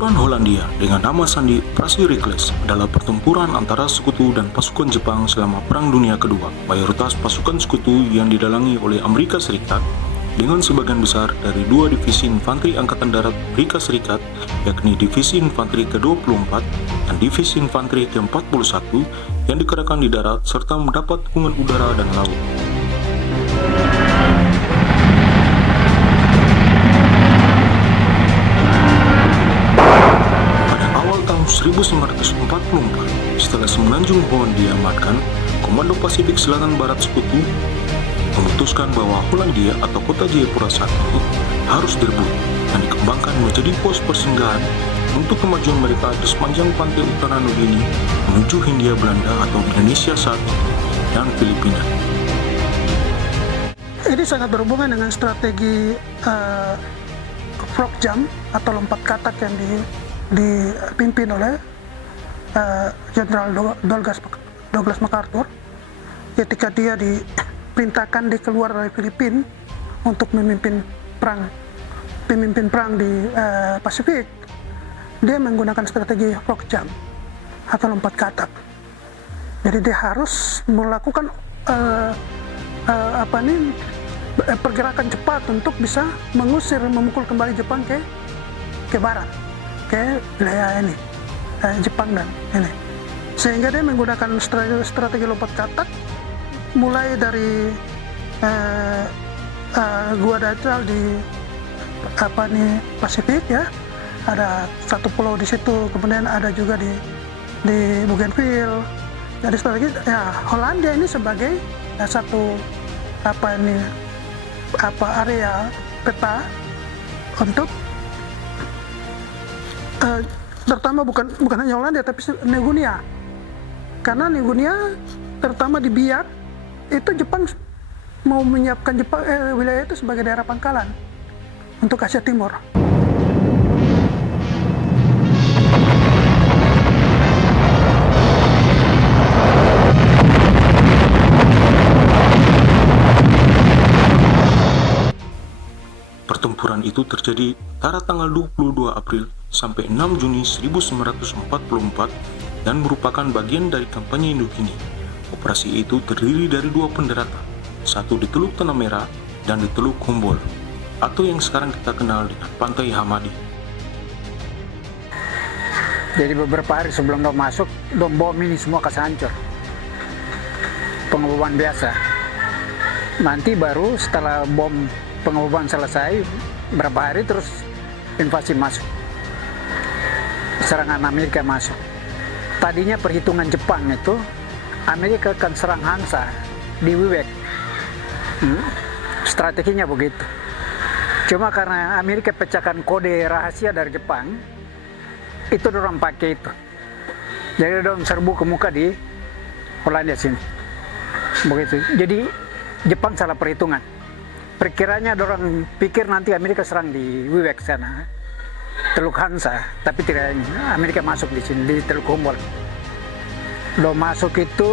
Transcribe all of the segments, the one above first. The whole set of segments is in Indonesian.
Pertempuran Hollandia dengan nama sandi Operasi Reckless adalah pertempuran antara sekutu dan pasukan Jepang selama Perang Dunia Kedua. Mayoritas pasukan sekutu yang didalangi oleh Amerika Serikat dengan sebagian besar dari dua divisi infanteri Angkatan Darat Amerika Serikat, yakni Divisi Infanteri ke-24 dan Divisi Infanteri ke-41 yang dikerahkan di darat serta mendapat dukungan udara dan laut. Pada awal tahun 1944, setelah Semenanjung Hollandia diamankan, Komando Pasifik Selatan Barat Sekutu memutuskan bahwa Hollandia atau kota Jayapura saat ini harus direbut dan dikembangkan menjadi pos persinggahan untuk kemajuan mereka di sepanjang pantai utara Nugini menuju Hindia Belanda atau Indonesia saat ini dan Filipina. Ini sangat berhubungan dengan strategi frog jump atau lompat katak yang dipimpin oleh Jenderal Douglas MacArthur ketika dia diperintahkan keluar dari Filipina untuk memimpin perang di Pasifik. Dia menggunakan strategi frog jump atau lompat katak. Jadi dia harus melakukan pergerakan cepat untuk bisa memukul kembali Jepang ke barat, ke wilayah ini, Jepang dan ini. Sehingga dia menggunakan strategi lompat katak mulai dari Guadalcanal di Pasifik, ya, ada satu pulau di situ, kemudian ada juga di Bougainville. Jadi strategi ya Hollandia ini sebagai satu area peta untuk terutama bukan hanya Hollandia tapi New Guinea. Karena New Guinea terutama di Biak itu Jepang mau menyiapkan wilayah itu sebagai daerah pangkalan untuk Asia Timur. Pertempuran itu terjadi antara tanggal 22 April sampai 6 Juni 1944 dan merupakan bagian dari kampanye Indokini. Operasi itu terdiri dari dua pendaratan, satu di Teluk Tanah Merah dan di Teluk Humboldt, atau yang sekarang kita kenal dengan Pantai Hamadi. Jadi beberapa hari sebelum dom masuk, dom bom ini semua kasih hancur. Pengeboman biasa. Nanti baru setelah bom pengeboman selesai, berapa hari terus invasi masuk. Serangan Amerika masuk. Tadinya perhitungan Jepang itu, Amerika akan serang Hansa di Wewak. Strateginya begitu. Cuma karena Amerika pecahkan kode rahasia dari Jepang, itu dorang pakai itu. Jadi dorang serbu ke muka di Hollandia sini. Begitu. Jadi Jepang salah perhitungan. Perkiranya dorang pikir nanti Amerika serang di Wewak sana, Teluk Hansa, tapi tidak. Amerika masuk di sini di Teluk Humboldt. Udah masuk itu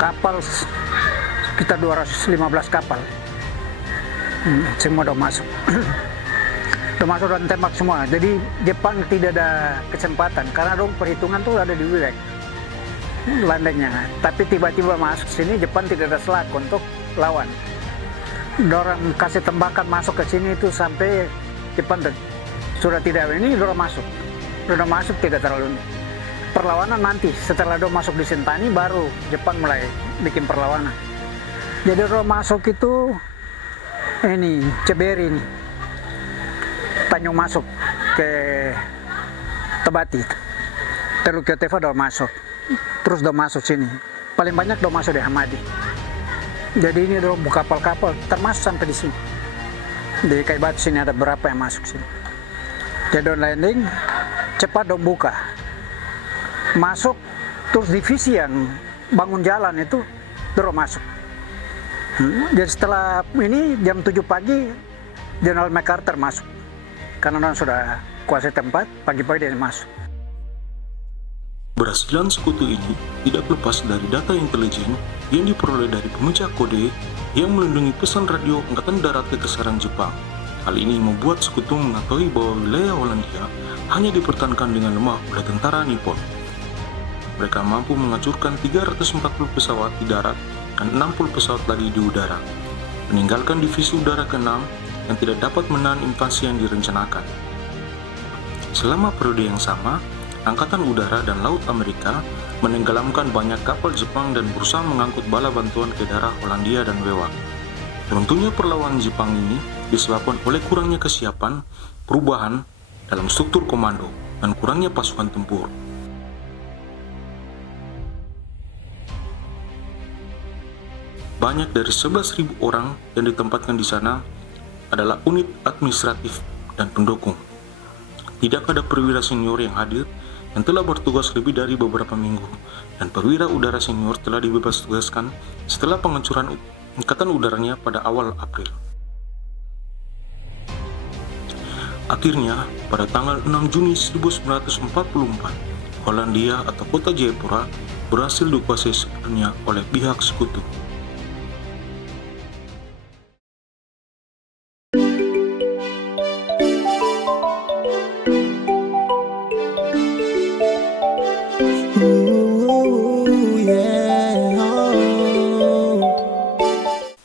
kapal sekitar 215 kapal. Semua udah masuk. Udah masuk dan tembak semua. Jadi Jepang tidak ada kesempatan karena dong perhitungan tuh ada di Wewak landangnya. Tapi tiba-tiba masuk sini Jepang tidak ada selak untuk lawan. Dorang kasih tembakan masuk ke sini itu sampai Jepang sudah tidak ini, dorang masuk tidak terlalu perlawanan. Nanti setelah dorang masuk di Sentani baru Jepang mulai bikin perlawanan. Jadi dorang masuk itu ini Ceberi ini Tanjung masuk ke Tebati, Teluk Yotefa dorang masuk, terus dorang masuk sini. Paling banyak dorang masuk di Hamadi. Jadi ini dorang buka kapal-kapal termasuk sampai di sini. Di Kai Batu sini ada berapa yang masuk sini. Jadi dorang landing, cepat dorang buka. Masuk, terus divisi yang bangun jalan itu dorang masuk. Jadi setelah ini jam 7 pagi General MacArthur masuk. Karena dorang sudah kuasai tempat, pagi-pagi dia masuk. Keberhasilan sekutu ini tidak lepas dari data intelijen yang diperoleh dari pemecah kode yang melindungi pesan radio Angkatan Darat Kekesaran Jepang. Hal ini membuat sekutu mengetahui bahwa wilayah Hollandia hanya dipertahankan dengan lemah oleh tentara Nippon. Mereka mampu menghancurkan 340 pesawat di darat dan 60 pesawat lagi di udara, meninggalkan divisi udara ke-6 yang tidak dapat menahan invasi yang direncanakan. Selama periode yang sama, Angkatan Udara dan Laut Amerika menenggelamkan banyak kapal Jepang dan berusaha mengangkut bala bantuan ke daerah Hollandia dan Wewak. Runtuhnya perlawanan Jepang ini disebabkan oleh kurangnya kesiapan, perubahan dalam struktur komando, dan kurangnya pasukan tempur. Banyak dari 11.000 orang yang ditempatkan di sana adalah unit administratif dan pendukung. Tidak ada perwira senior yang hadir yang telah bertugas lebih dari beberapa minggu, dan perwira udara senior telah dibebas tugaskan setelah penghancuran angkatan udaranya pada awal April. Akhirnya, pada tanggal 6 Juni 1944, Hollandia atau kota Jayapura berhasil dikuasai sepenuhnya oleh pihak sekutu.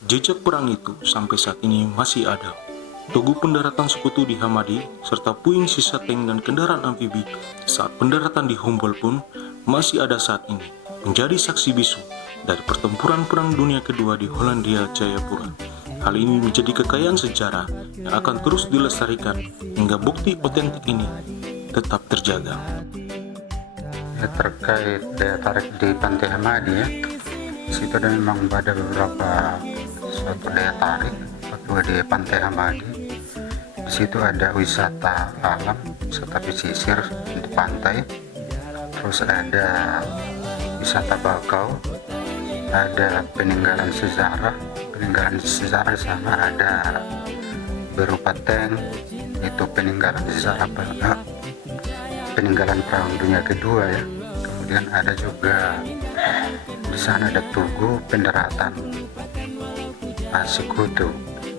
Jejak perang itu sampai saat ini masih ada. Tugu pendaratan sekutu di Hamadi serta puing sisa tank dan kendaraan amfibi saat pendaratan di Humboldt pun masih ada saat ini, menjadi saksi bisu dari pertempuran Perang Dunia Kedua di Hollandia Jayapura. Hal ini menjadi kekayaan sejarah yang akan terus dilestarikan hingga bukti otentik ini tetap terjaga. Ya, terkait daya tarik di Pantai Hamadi ya, situ ada memang ada beberapa suatu daya tarik di Pantai Hamadi. Di situ ada wisata alam, wisata pesisir di pantai, terus ada wisata bakau, ada peninggalan sejarah di sana ada berupa tank, itu peninggalan sejarah peninggalan Perang Dunia Kedua ya. Kemudian ada juga di sana ada tugu pendaratan sekutu,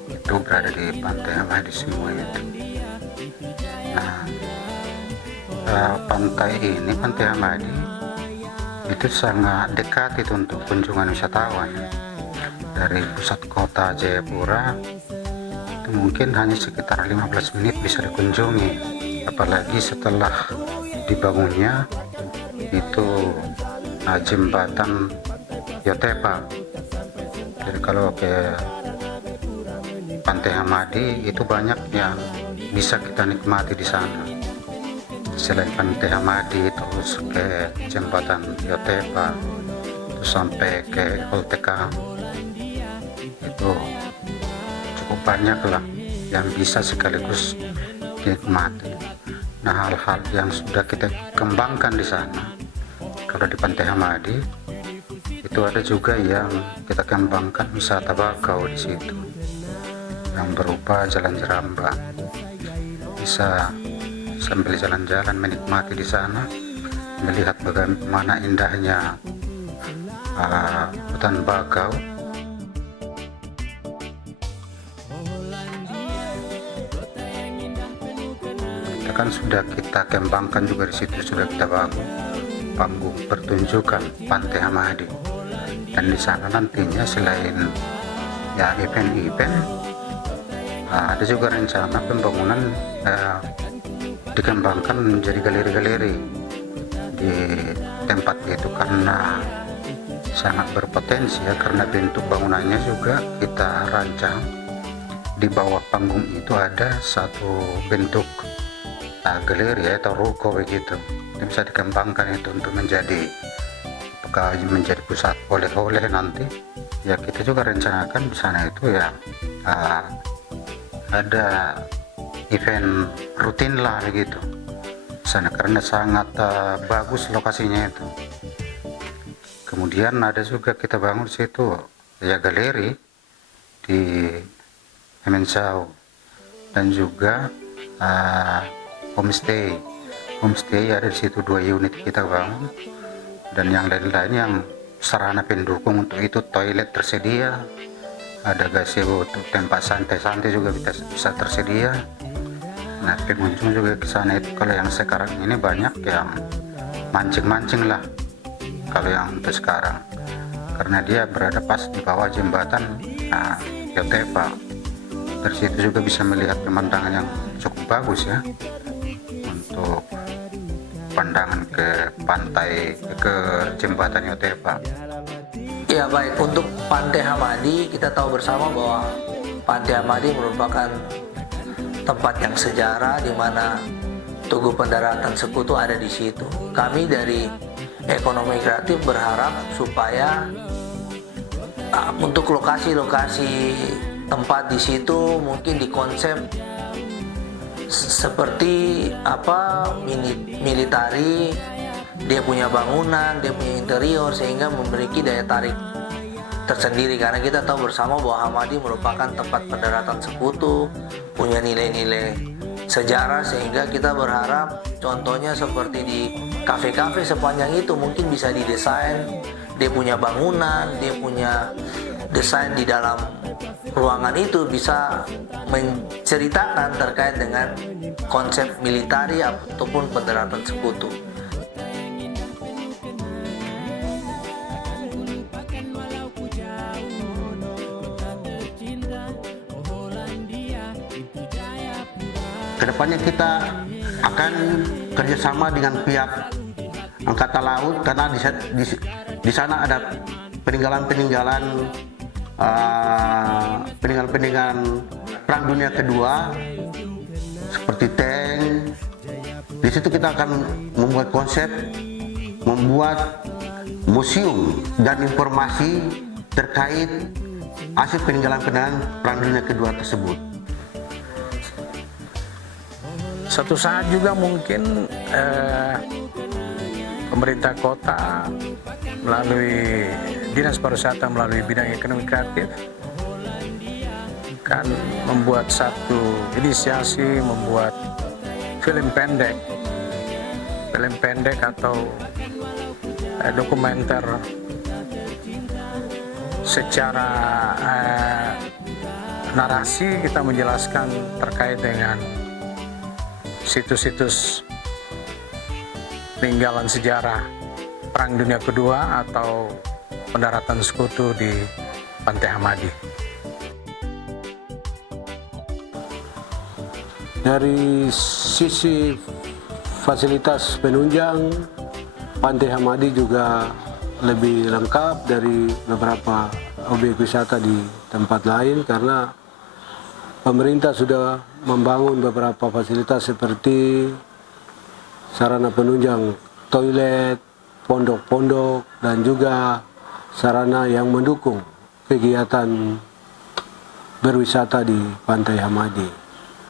itu berada di Pantai Hamadi semua itu. Nah, Pantai Hamadi itu sangat dekat itu untuk kunjungan wisatawan. Dari pusat kota Jayapura itu mungkin hanya sekitar 15 menit bisa dikunjungi, apalagi setelah dibangunnya itu jembatan Yotepa. Jadi kalau ke Pantai Hamadi itu banyak yang bisa kita nikmati di sana. Selain Pantai Hamadi terus ke jembatan Yotepa, terus sampai ke Olteka, itu cukup banyak lah yang bisa sekaligus dinikmati. Nah, hal-hal yang sudah kita kembangkan di sana, kalau di Pantai Hamadi itu ada juga yang kita kembangkan wisata bakau di situ, yang berupa jalan jerambang. Bisa sambil jalan-jalan menikmati di sana, melihat bagaimana indahnya hutan bakau. Kita kan sudah kita kembangkan juga di situ, sudah kita bangun panggung pertunjukan Pantai Hamadi. Dan di sana nantinya selain ya event-event, ada juga rencana pembangunan dikembangkan menjadi galeri-galeri di tempat itu, karena sangat berpotensi ya, karena bentuk bangunannya juga kita rancang. Di bawah panggung itu ada satu bentuk galeri ya, atau ruko begitu. Itu bisa dikembangkan itu untuk menjadi pusat oleh-oleh nanti ya. Kita juga rencanakan di sana itu ya ada event rutin lah begitu sana, karena sangat bagus lokasinya itu. Kemudian ada juga kita bangun di situ ya galeri di Hemensau, dan juga homestay ada di situ 2 unit kita bangun, dan yang lain-lain yang sarana pendukung untuk itu, toilet tersedia, ada gazebo untuk tempat santai-santai juga bisa tersedia. Nah, pengunjung juga ke sana itu kalau yang sekarang ini banyak yang mancing-mancing lah kalau yang untuk sekarang, karena dia berada pas di bawah jembatan Yotepa. Dari situ juga bisa melihat pemandangan yang cukup bagus ya, untuk pandangan ke pantai, ke jembatan Yotepa. Ya baik, untuk Pantai Hamadi kita tahu bersama bahwa Pantai Hamadi merupakan tempat yang sejarah di mana Tugu Pendaratan Sekutu ada di situ. Kami dari Ekonomi Kreatif berharap supaya untuk lokasi-lokasi tempat di situ mungkin dikonsep seperti militari, dia punya bangunan, dia punya interior sehingga memiliki daya tarik tersendiri, karena kita tahu bersama bahwa Hamadi merupakan tempat pendaratan sekutu, punya nilai-nilai sejarah, sehingga kita berharap contohnya seperti di kafe-kafe sepanjang itu mungkin bisa didesain, dia punya bangunan, dia punya desain di dalam ruangan itu bisa menceritakan terkait dengan konsep militari ataupun pendaratan sekutu. Kedepannya kita akan kerjasama dengan pihak Angkatan Laut, karena di sana ada peninggalan Perang Dunia Kedua seperti tank. Di situ kita akan membuat konsep, membuat museum dan informasi terkait hasil peninggalan Perang Dunia Kedua tersebut. Suatu saat juga mungkin pemerintah kota melalui Dinas Pariwisata, melalui bidang ekonomi kreatif akan membuat satu inisiasi, membuat film pendek atau dokumenter secara narasi, kita menjelaskan terkait dengan situs-situs peninggalan sejarah Perang Dunia Kedua atau pendaratan sekutu di Pantai Hamadi. Dari sisi fasilitas penunjang, Pantai Hamadi juga lebih lengkap dari beberapa objek wisata di tempat lain, karena pemerintah sudah membangun beberapa fasilitas seperti sarana penunjang toilet, pondok-pondok, dan juga sarana yang mendukung kegiatan berwisata di Pantai Hamadi.